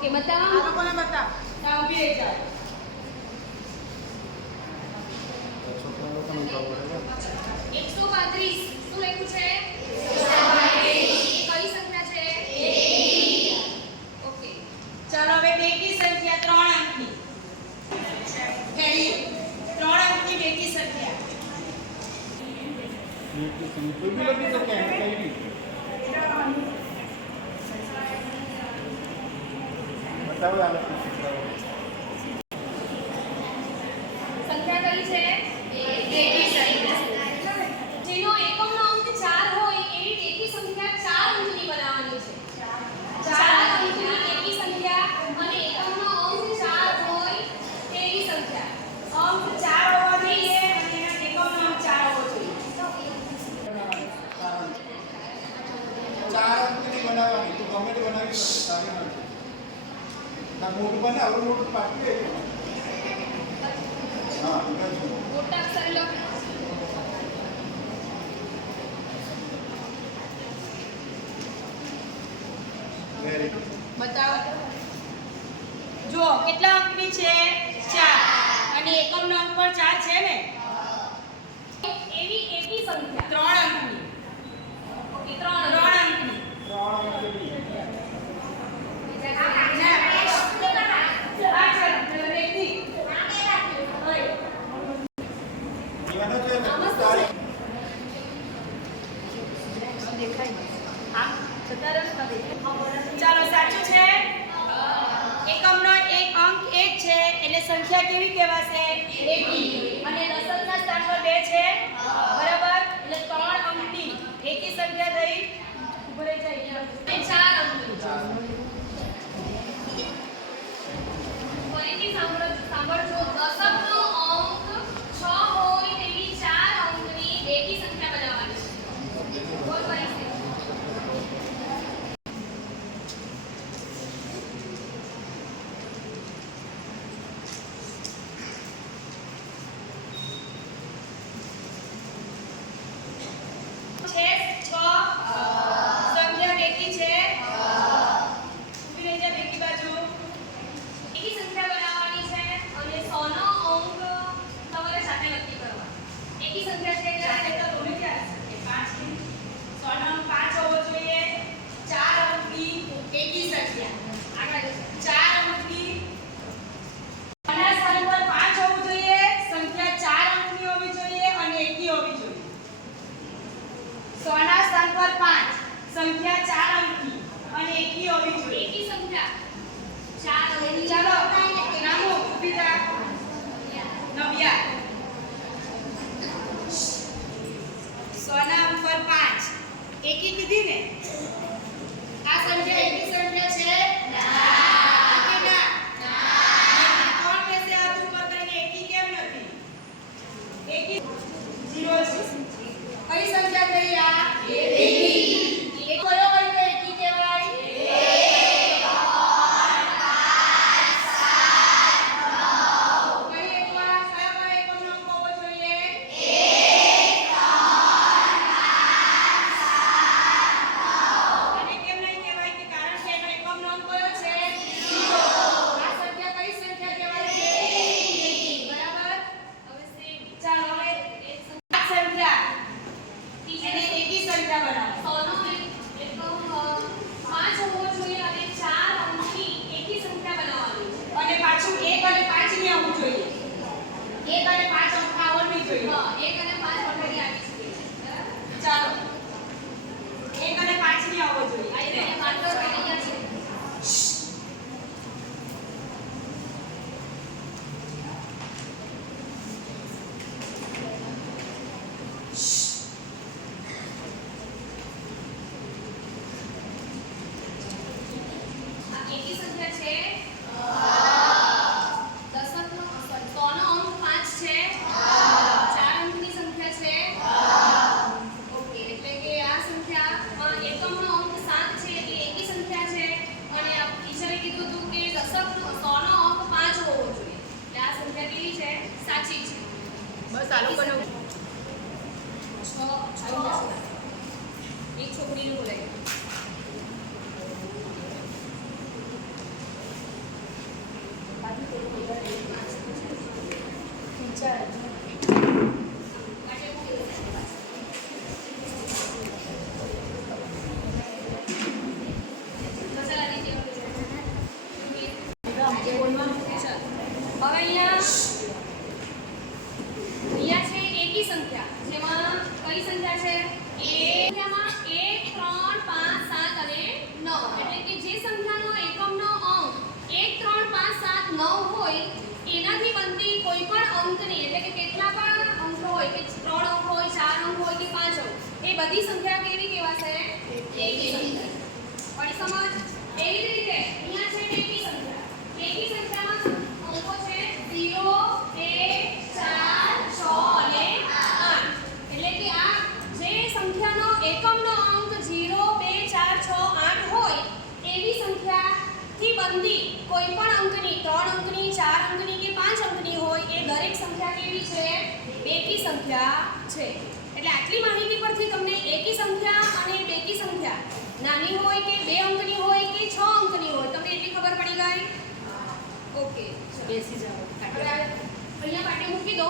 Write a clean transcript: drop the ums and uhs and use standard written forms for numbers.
Okay બતાવો આ લોકોને બતાવ તા ઊભી રહી જાઓ છોકરા લોકોને ખબર છે 132 શું લખ્યું છે 132 કઈ સંખ્યા છે ઓકે ચાલો હવે બેકી સંખ્યા 3 અંકની પહેલી 3 અંકની બેકી સંખ્યા કોઈ બી લખી શકે કઈ બી બતાવો આ લખી સંખ્યા કઈ છે બેકી સંખ્યા જેનો એકમનો અંક 4 હોય એવી બેકી સંખ્યા 4 અંકની બનાવવાની છે 4 અંકની બેકી સંખ્યા અને એકમનો અંક 4 હોય તેવી સંખ્યા અંક 4 હોવો જોઈએ અને એના એકમનો અંક 4 હોવો જોઈએ 4 અંકની બનાવવાની તો ગમે તે બનાવી શકે સારી નથી ના મોટું બનાવ મોટું પાકી દે હા મોટા અક્ષરે લખો વેરી ગુડ બતાવો જો કેટલા અંકની છે 4 અને એકમનો અંક પણ 4 છે ને એવી એકી સંખ્યા 3 અંકની ઓકે 3 3 અંકની 3 અંકની જીવાનો છે તારીખ ચાલો સાચું છે એકમનો એક અંક 1 છે એટલે સંખ્યા કેવી કહેવાશે એકી અને દશકના સ્થાન પર 2 છે બરાબર એટલે 3 અંકની એકી સંખ્યા થઈ ઉભો રહી જાય 4 અંકની ફરીથી સાંભળજો દશકનો અંક 6 હોય તેવી 4 અંકની બેકી સંખ્યા બનાવવાની છે બોલ ફરીથી છે 6 સંખ્યા બેકી છે ઊભી રહી જા બેકી બાજુ એકી સંખ્યા બનાવવાની છે અને 100 નો અંક તમારે સાથે નક્કી કરવા એકી સંખ્યા છે ચાલે તો તમે ક્યાં છે 5 ની 100 નો 5 હોવો જોઈએ 4 અંકની એકી સંખ્યા આગળ 4 અંકની આના સ્થાન પર 5 હોવું જોઈએ સંખ્યા 4 અંકની હોવી જોઈએ અને એકી હોવી જોઈએ 100 ના સ્થાન પર 5 સંખ્યા 4 અંકની અને એકી હોવી જોઈએ એકી સંખ્યા 4 અંકની ચાલો નામો ઊભી થા નવ્યા 100 ના ઉપર 5 એકી કીધી ને આ સંખ્યા એકી સંખ્યા છે ના કે ના કોણ કહેશે હાથ ઉપર કરીને એકી કેમ નથી એકી 0 છે કઈ સંખ્યા થઈ આ એકી એક કયો હોય તો એકી કહેવાય કઈ એકમાં કયા એકમનો અંક હોવો જોઈએ અને કેમ નહીં કહેવાય કે કારણ સંખ્યામાં 1, 3, 5, 7 અને 9 એટલે કે જે સંખ્યાનો એકમનો અંક 1, 3, 5, 7, 9 હોય એનાથી બનતી કોઈ પણ અંકની એટલે કે કેટલા પણ અંક હોય કે 3 અંક હોય 4 અંક હોય કે 5 અંક એ બધી સંખ્યા કેવી કહેવાશે? એકી સંખ્યા. પડી સમજ? એવી જ રીતે અહીંયા છે એકી સંખ્યા. એકી સંખ્યામાં અંકો છે 0, 1, 4, 6 અને 8 એટલે કે આ જે સંખ્યાનો એકમનો અંક 0, 2, 4, 6, 8 હોય એવી સંખ્યાથી બનતી કોઈ પણ અંકની 3 અંકની 4 અંકની કે 5 અંકની હોય એ દરેક સંખ્યા કેવી છે? બેકી સંખ્યા છે. એટલે આટલી માહિતી પરથી તમને એકી સંખ્યા અને બેકી સંખ્યા નાની હોય કે 2 અંકની હોય કે 6 અંકની હોય તમને એટલી ખબર પડી ગઈ? ઓકે, બેસી જાઓ. અહીંયા પાટી મૂકી દો.